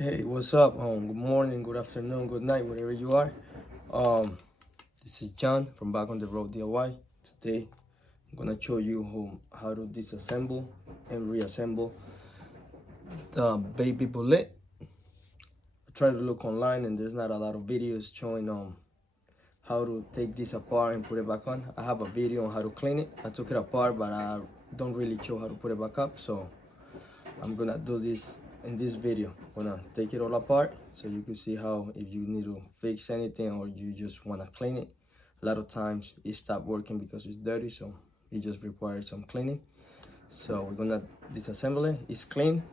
Hey, what's up? Good morning, good afternoon, good night, wherever you are. Um, this is John from Back on the Road DIY. Today, I'm gonna show you how to disassemble and reassemble the baby bullet. I tried to look online, and there's not a lot of videos showing how to take this apart and put it back on. I have a video on how to clean it. I took it apart, but I don't really show how to put it back up. So I'm gonna do this in this video. I'm gonna take it all apart so you can see how, if you need to fix anything or you just wanna clean it. A lot of times it stopped working because it's dirty, so it just requires some cleaning. So we're gonna disassemble it. It's clean,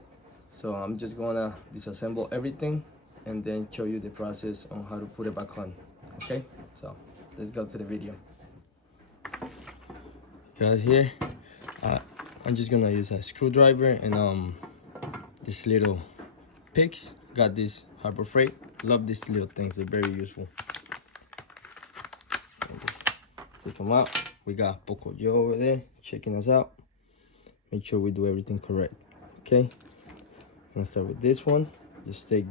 so I'm just gonna disassemble everything and then show you the process on how to put it back on. Okay, so let's go to the video. Got here, I'm just gonna use a screwdriver and this little picks. Got this Harbor Freight. Love these little things, they're very useful. So just take them out. We got Pocoyo over there checking us out. Make sure we do everything correct. Okay, I'm gonna start with this one. Just take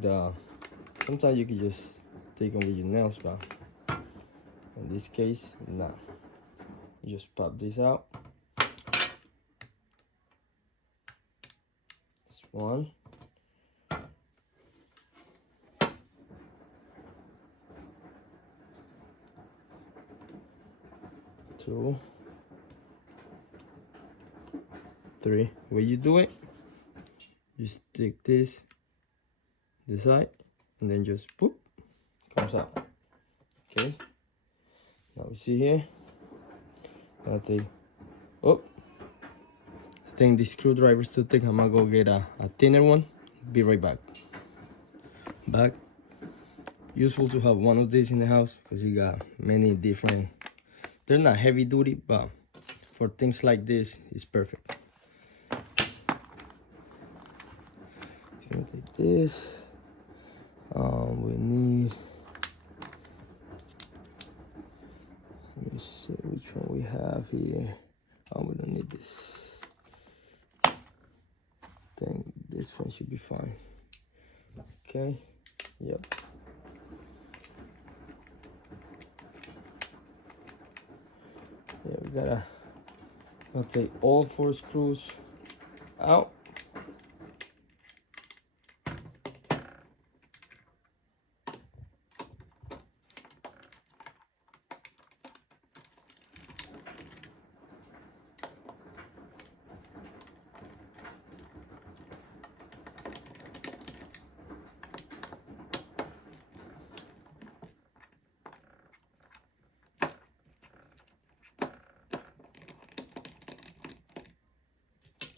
sometimes you can just take them with your nails, but in this case, nah. You just pop this out. This one. 2, 3. Where you do it, you stick this side and then just boop, comes out. Okay, now we see here, I'll take, I think the screwdriver's too thick. I'm gonna go get a thinner one. Be right back. Useful to have one of these in the house because you got many different, they're not heavy duty, but for things like this it's perfect. Just gonna take this. We need, let me see which one we have here. We don't need this. I think this one should be fine. Okay, yep. Yeah, we gotta take all 4 screws out.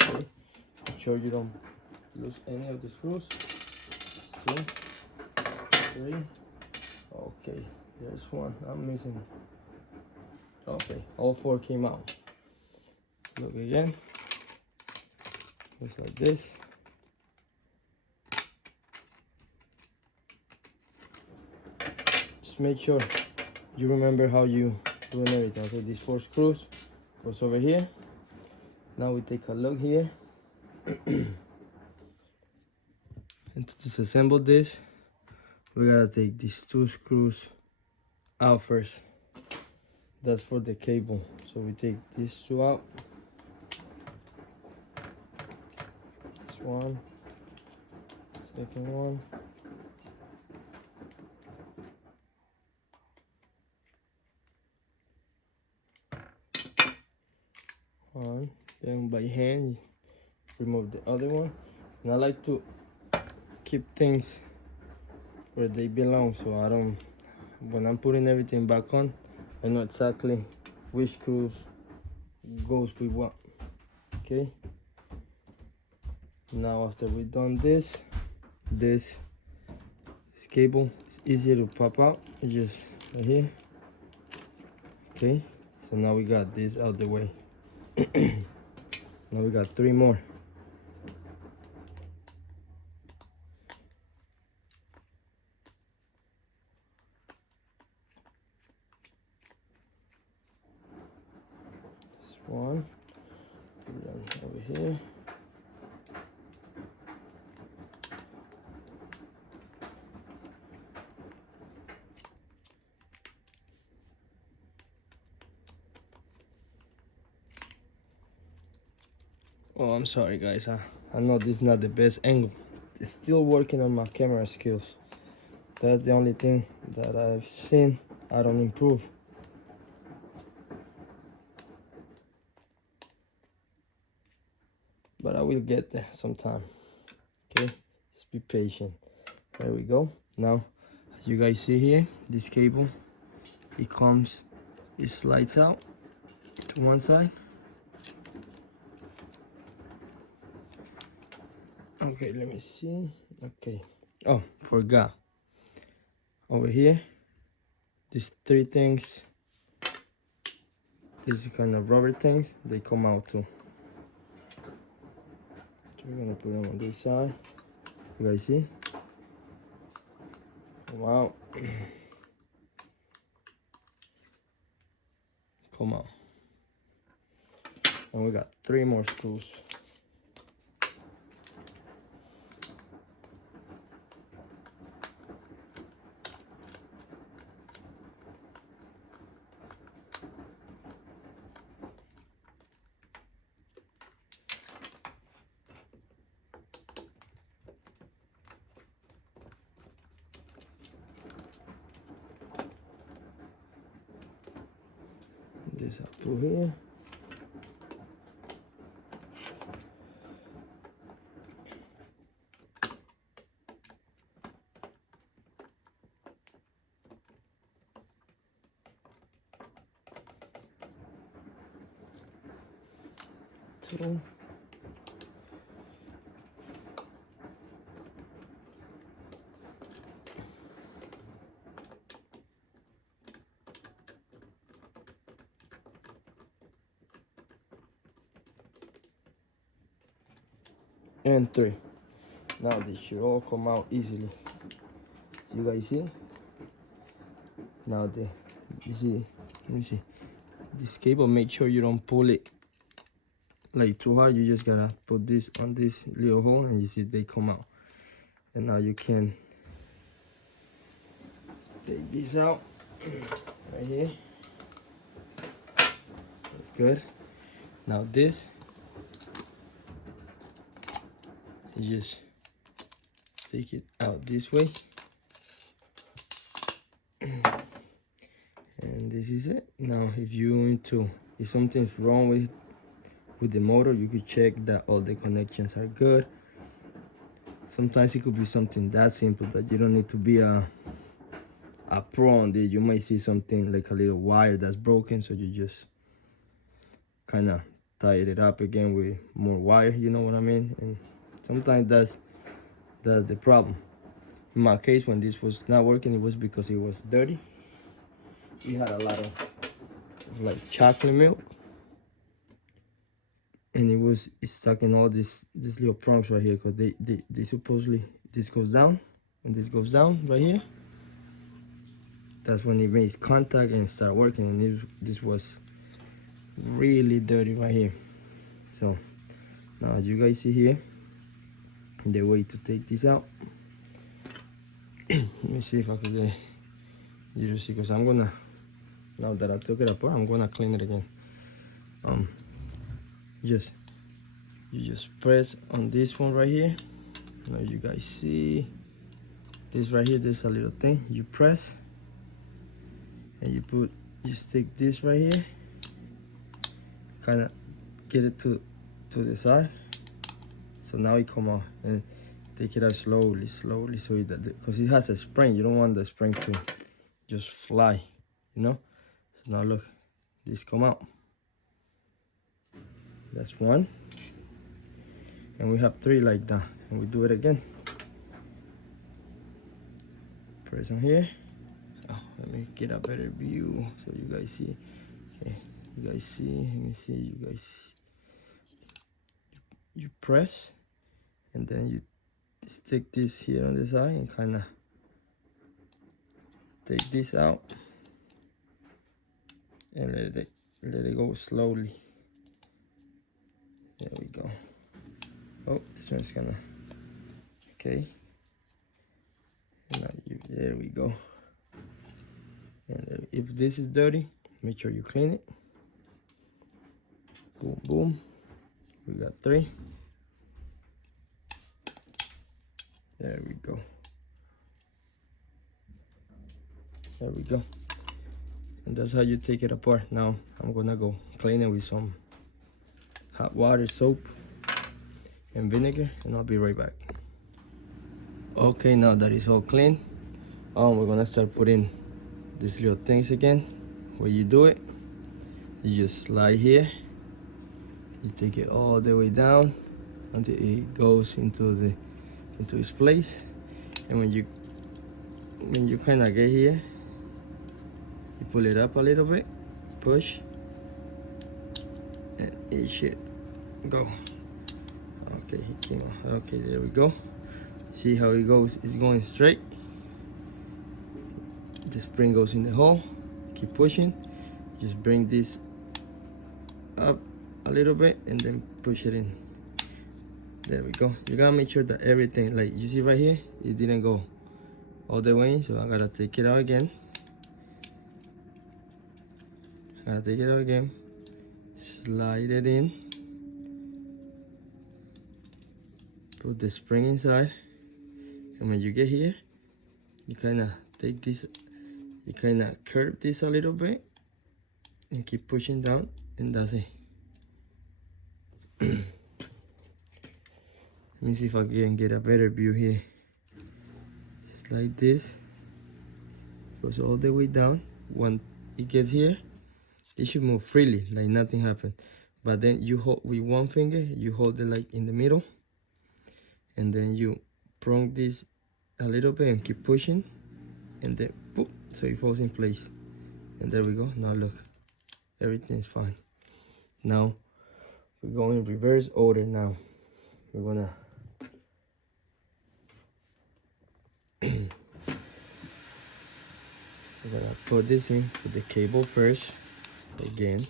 Okay. Make sure you don't lose any of the screws. 2, 3. Okay, there's one. I'm missing. Okay, all 4 came out. Look again. Looks like this. Just make sure you remember how you doing everything. Okay, these 4 screws goes over here. Now we take a look here. And to disassemble this, we gotta take these 2 screws out first. That's for the cable. So we take these 2 out. This one, second one. One. Then by hand, remove the other one. And I like to keep things where they belong, so I don't, when I'm putting everything back on, I know exactly which screws goes with what. Okay, now after we've done this cable is easier to pop out. It's just right here. Okay, so now we got this out the way. Now we got 3 more. This one, over here. Oh, I'm sorry guys, I know this is not the best angle. It's still working on my camera skills. That's the only thing that I've seen I don't improve. But I will get there sometime. Okay, just be patient. There we go. Now, as you guys see here, this cable, it slides out to one side. Okay, let me see. Okay. Oh, forgot. Over here, these three things, these kind of rubber things, they come out too. So we're gonna put them on this side. You guys see? Wow. Come on. And we got 3 more screws. This up through here. Two. And 3. Now this should all come out easily. You guys see? Now you see, let me see. This cable, make sure you don't pull it like too hard. You just gotta put this on this little hole and you see they come out. And now you can take this out right here. That's good. Now this, you just take it out this way. And this is it. Now if something's wrong with the motor, you could check that all the connections are good. Sometimes it could be something that simple that you don't need to be a pro on this. You might see something like a little wire that's broken, so you just kind of tie it up again with more wire, you know what I mean? And sometimes that's the problem. In my case, when this was not working, it was because it was dirty. We had a lot of like chocolate milk, and it's stuck in all these little prongs right here, because they supposedly, this goes down and this goes down right here. That's when it makes contact and start working, and this was really dirty right here. So now, as you guys see here, the way to take this out. Let me see if I could get you to see, because I'm gonna, now that I took it apart, I'm gonna clean it again. You just press on this one right here. Now you guys see this right here, there's a little thing. You press and you stick this right here, kind of get it to the side. So now it come out, and take it out slowly, so because it has a spring. You don't want the spring to just fly, you know. So now look, this come out. That's one, and we have 3 like that, and we do it again. Press on here. Oh, let me get a better view so you guys see. Okay, you guys see, let me see, you guys, you press, and then you stick this here on the side and kind of take this out and let it go slowly. There we go. Oh, this one's gonna, okay. And now there we go. And if this is dirty, make sure you clean it. Boom, boom. We got 3. There we go. There we go. And that's how you take it apart. Now I'm gonna go clean it with some hot water, soap, and vinegar, and I'll be right back. Okay, now that it's all clean, we're gonna start putting these little things again. Where you do it, you just slide here, you take it all the way down until it goes into its place. And when you kind of get here, you pull it up a little bit, push, and it should go. Okay, he came out. Okay, there we go. See how it goes? It's going straight. The spring goes in the hole. Keep pushing. Just bring this up a little bit and then push it in. There we go. You gotta make sure that everything, like you see right here, it didn't go all the way in, so I gotta take it out again. Slide it in. Put the spring inside. And when you get here, you kind of take this, you kind of curve this a little bit and keep pushing down, and that's it. Let me see if I can get a better view here. Slide this, goes all the way down. When it gets here, it should move freely, like nothing happened. But then you hold with one finger, you hold it like in the middle, and then you prong this a little bit and keep pushing, and then boop, so it falls in place. And there we go. Now look, everything's fine. Now we're going in reverse order. Now we're gonna put this in with the cable first. Again,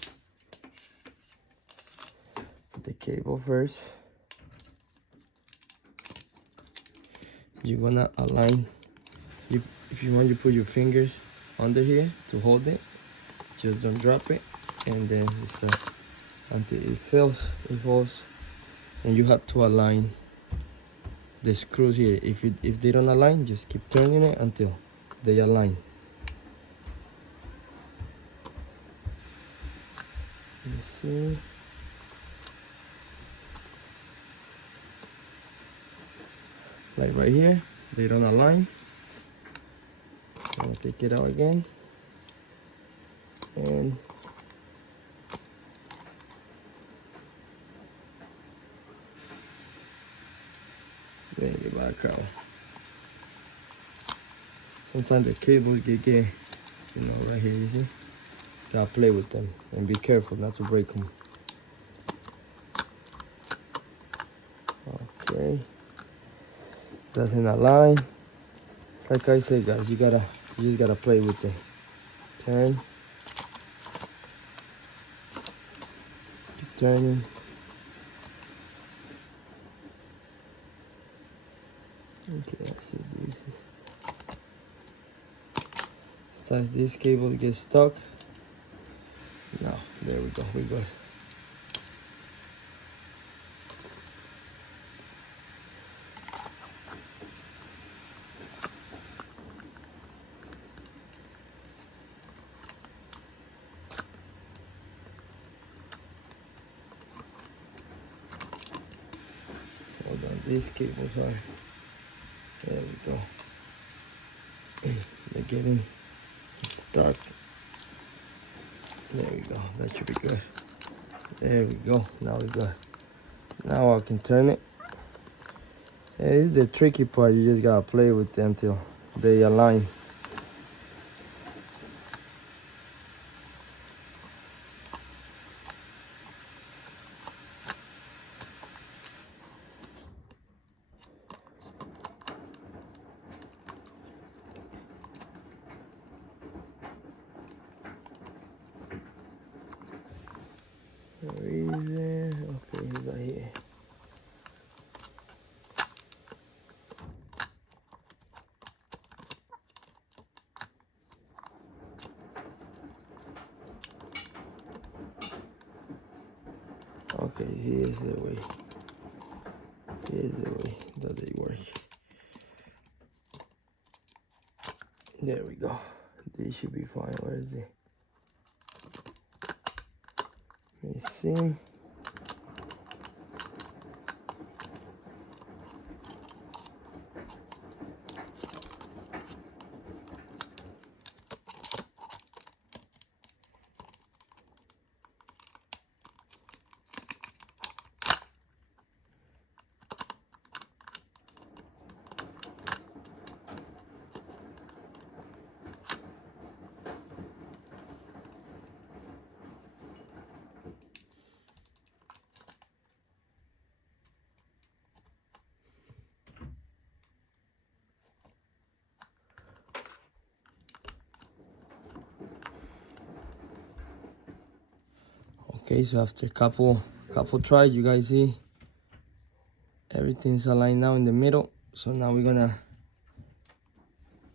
put the cable first. You're gonna align. If you want, you put your fingers under here to hold it. Just don't drop it, and then just until it falls, and you have to align the screws here. If they don't align, just keep turning it until they align. Let's see. Like right here, they don't align. I'm gonna take it out again, and bring it back out. Sometimes the cables get, you know, right here, you see? Gotta play with them and be careful not to break them. Okay. Doesn't align. Like I said, guys, you just gotta play with it. Turn. Keep turning. Okay, let's see this. Sometimes this cable gets stuck. No, there we go, we're good. Hold on, these cables are, there we go. They're getting stuck. There we go, that should be good. There we go, now we're good. Now I can turn it. And this is the tricky part, you just gotta play with it until they align. Where is it? Okay, he's right here. here's the way. Here's the way that they work. There we go. This should be fine. Where is it? Let me see. Okay, so after couple tries, you guys see everything's aligned now in the middle. So now we're gonna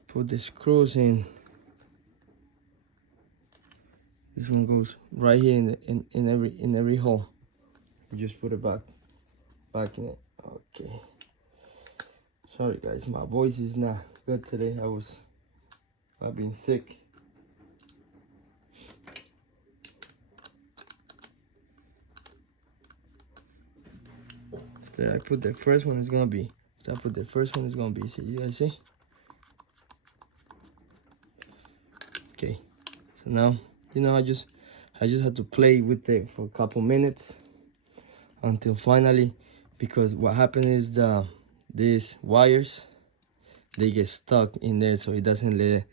put the screws in. This one goes right here in every hole. You just put it back in it. Okay. Sorry guys, my voice is not good today. I've been sick. So I put the first one is gonna be. So I put the first one is gonna be. See, you guys see? Okay. So now, you know, I just had to play with it for a couple minutes until finally, because what happened is these wires, they get stuck in there, so it doesn't let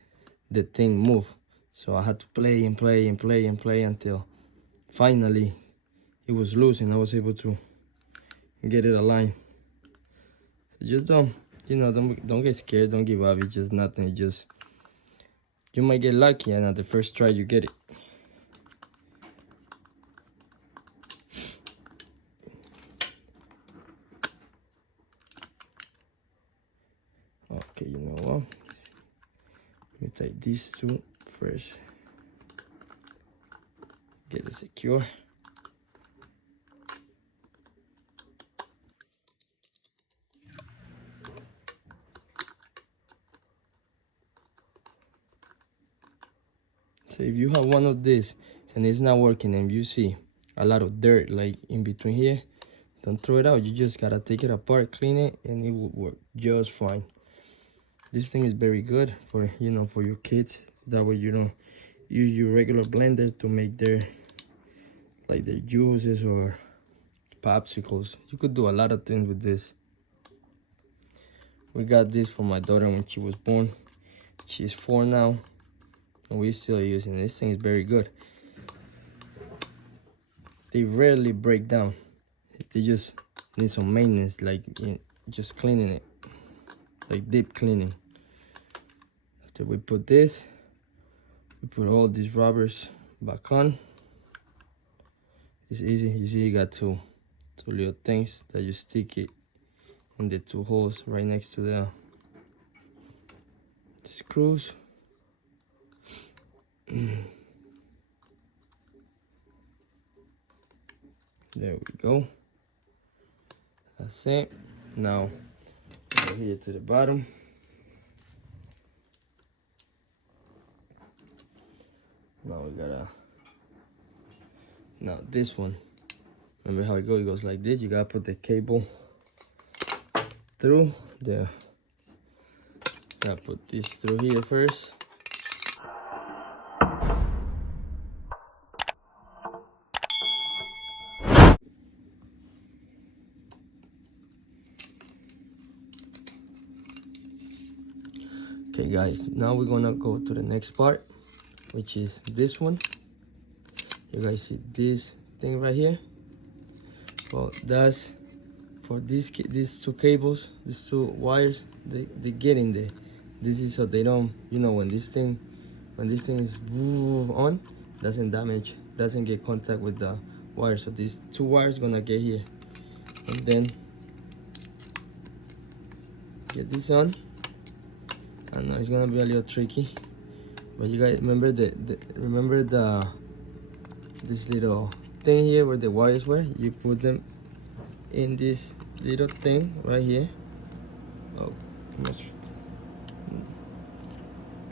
the thing move. So I had to play and play and play and play until finally it was loose and I was able to get it aligned. So just don't get scared, don't give up. It's just nothing. You might get lucky and at the first try you get it. Okay, you know what? Let me take these two first. Get it secure. So if you have one of these and it's not working and you see a lot of dirt like in between here, don't throw it out. You just gotta take it apart, clean it, and it will work just fine. This thing is very good for, you know, for your kids. That way you don't use your regular blender to make their juices or popsicles. You could do a lot of things with this. We got this for my daughter when she was born. She's 4 now, and we're still using it. This thing is very good. They rarely break down. They just need some maintenance, like just cleaning it, like deep cleaning. After we put this, we put all these rubbers back on. It's easy. You see, you got two little things that you stick it in the 2 holes right next to the screws. There we go. That's it. Now go here to the bottom. Now we gotta, now this one, remember how it goes? It goes like this. You gotta put the cable through there. Gotta put this through here first. Okay guys, now we're gonna go to the next part, which is this one. You guys see this thing right here? Well, that's for these 2 cables, these 2 wires. They get in there. This is so they don't, you know, when this thing is on, doesn't get contact with the wire. So these 2 wires gonna get here, and then get this on. I know it's gonna be a little tricky, but you guys remember this little thing here where the wires were, you put them in this little thing right here. Oh,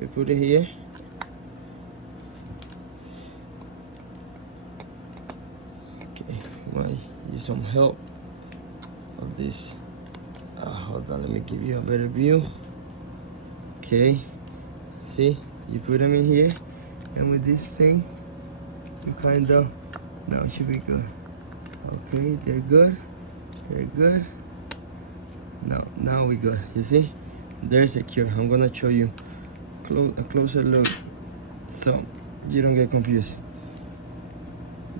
we put it here. Okay, might use some help of this. Hold on, let me give you a better view. Okay, see, you put them in here, and with this thing, you kind of, now it should be good. Okay, they're good. They're good. Now we good. You see, they're secure. I'm gonna show you a closer look so you don't get confused.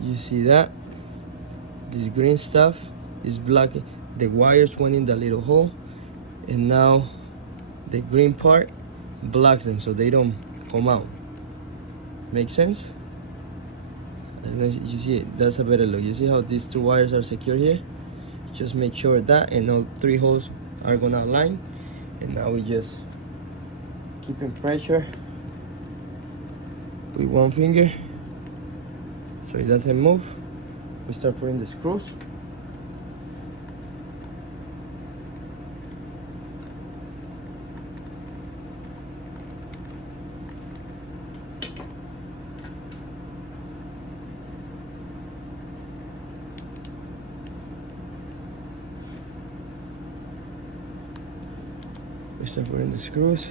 You see that? This green stuff is blocking. The wires went in the little hole, and now the green part blocks them so they don't come out. Make sense? And then you see it, that's a better look. You see how these two wires are secure here? Just make sure that, and all three holes are gonna align. And now we just keep in pressure with one finger so it doesn't move. We start putting the screws. We start putting the screws.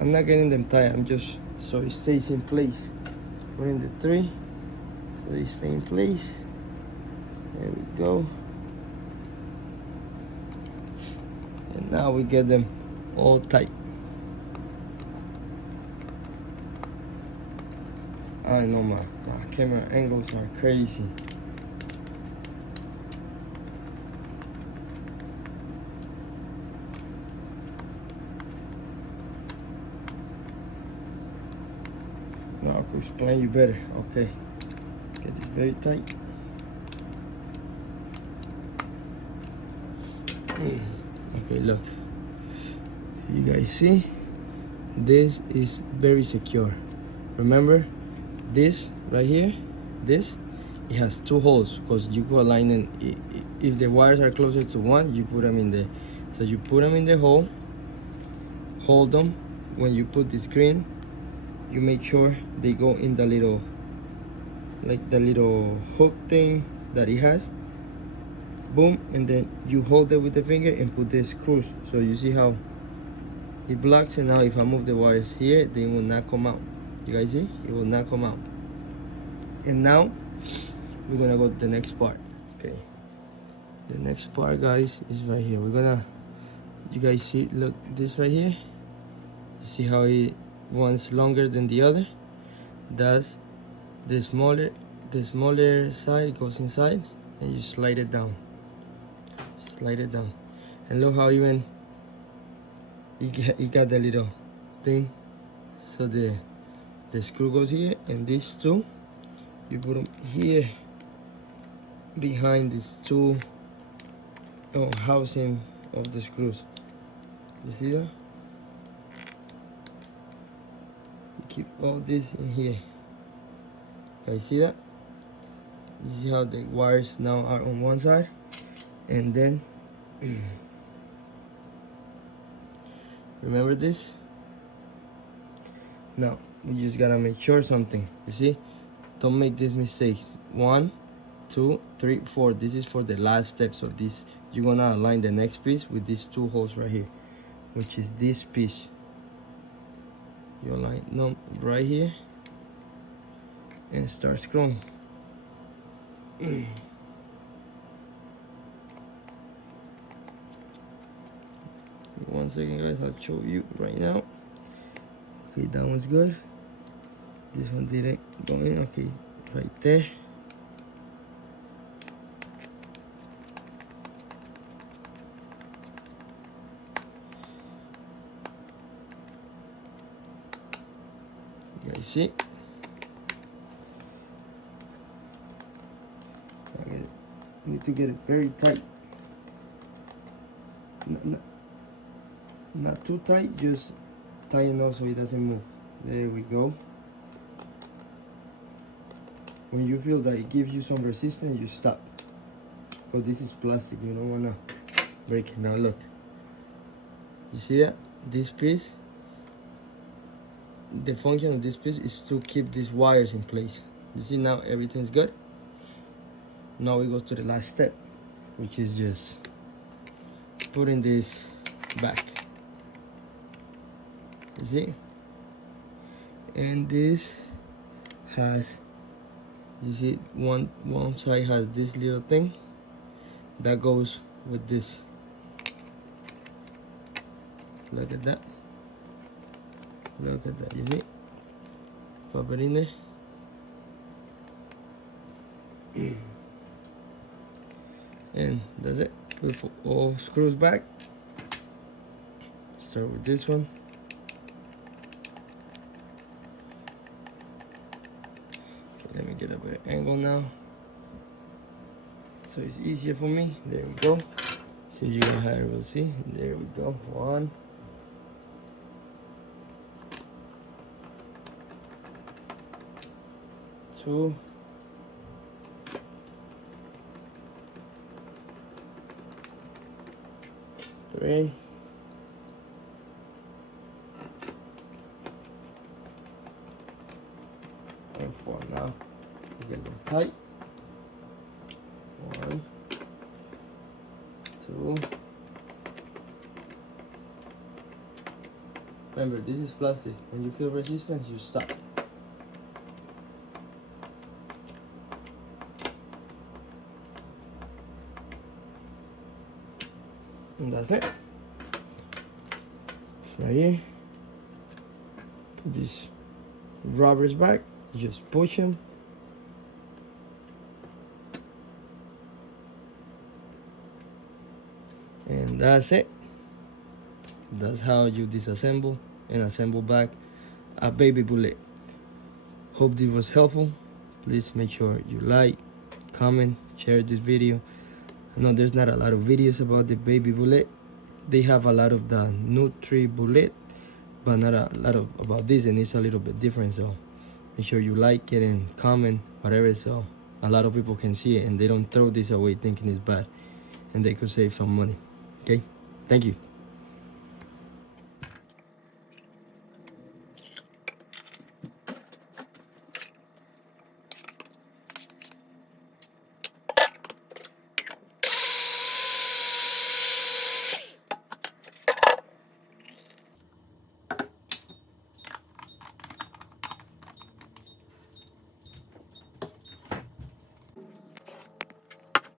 I'm not getting them tight, I'm just so it stays in place. Putting the three so they stay in place. There we go. And now we get them all tight. I know my camera angles are crazy. Now I could explain you better. Okay, get this very tight. Okay, look. You guys see? This is very secure. Remember, this right here, it has two holes because you could align them. If the wires are closer to one, you put them in there. So you put them in the hole, hold them. When you put the screen, you make sure they go in the little, like the little hook thing that it has. Boom, and then you hold it with the finger and put the screws. So you see how it blocks, and now if I move the wires here, they will not come out. You guys see? It will not come out. And now we're gonna go to the next part. Okay, the next part, guys, is right here. We're gonna, you guys see, look, this right here, you see how it one's longer than the other? That's the smaller side goes inside, and you slide it down. Slide it down, and look how even you got the little thing. So the screw goes here, and these two you put them here behind these two housing of the screws. You see that? You keep all this in here. Guys, see that? You see how the wires now are on one side, and then remember this? Now we just gotta make sure something. You see? Don't make these mistakes. 1, 2, 3, 4. This is for the last step. So this, you're gonna align the next piece with these two holes right here, which is this piece. You align them right here and start screwing. 1 second, guys, I'll show you right now. Okay, that one's good. This one didn't go in. Okay, right there. You guys see? I need to get it very tight. Not too tight, just tight enough so it doesn't move. There we go. When you feel that it gives you some resistance, you stop. Because this is plastic, you don't wanna break it. Now look, you see that? This piece, the function of this piece is to keep these wires in place. You see now everything's good? Now we go to the last step, which is just putting this back. You see? And this has, you see, one side has this little thing that goes with this. Look at that. Look at that, you see? Pop it in there. And that's it. Put all screws back. Start with this one. Okay, let me get a better angle now, so it's easier for me. There we go. So you guys will see. There we go. 1, 2, 3, 4. Now we get them tight. 1, 2. Remember, this is plastic. When you feel resistance, you stop. And that's it. Right here. Put these rubbers back. Just push them. And that's it. That's how you disassemble and assemble back a baby bullet. Hope this was helpful. Please make sure you like, comment, share this video. I know there's not a lot of videos about the baby bullet. They have a lot of the Nutri bullet, but not a lot of about this, and it's a little bit different. So make sure you like it and comment, whatever, so a lot of people can see it and they don't throw this away thinking it's bad, and they could save some money. Okay, thank you.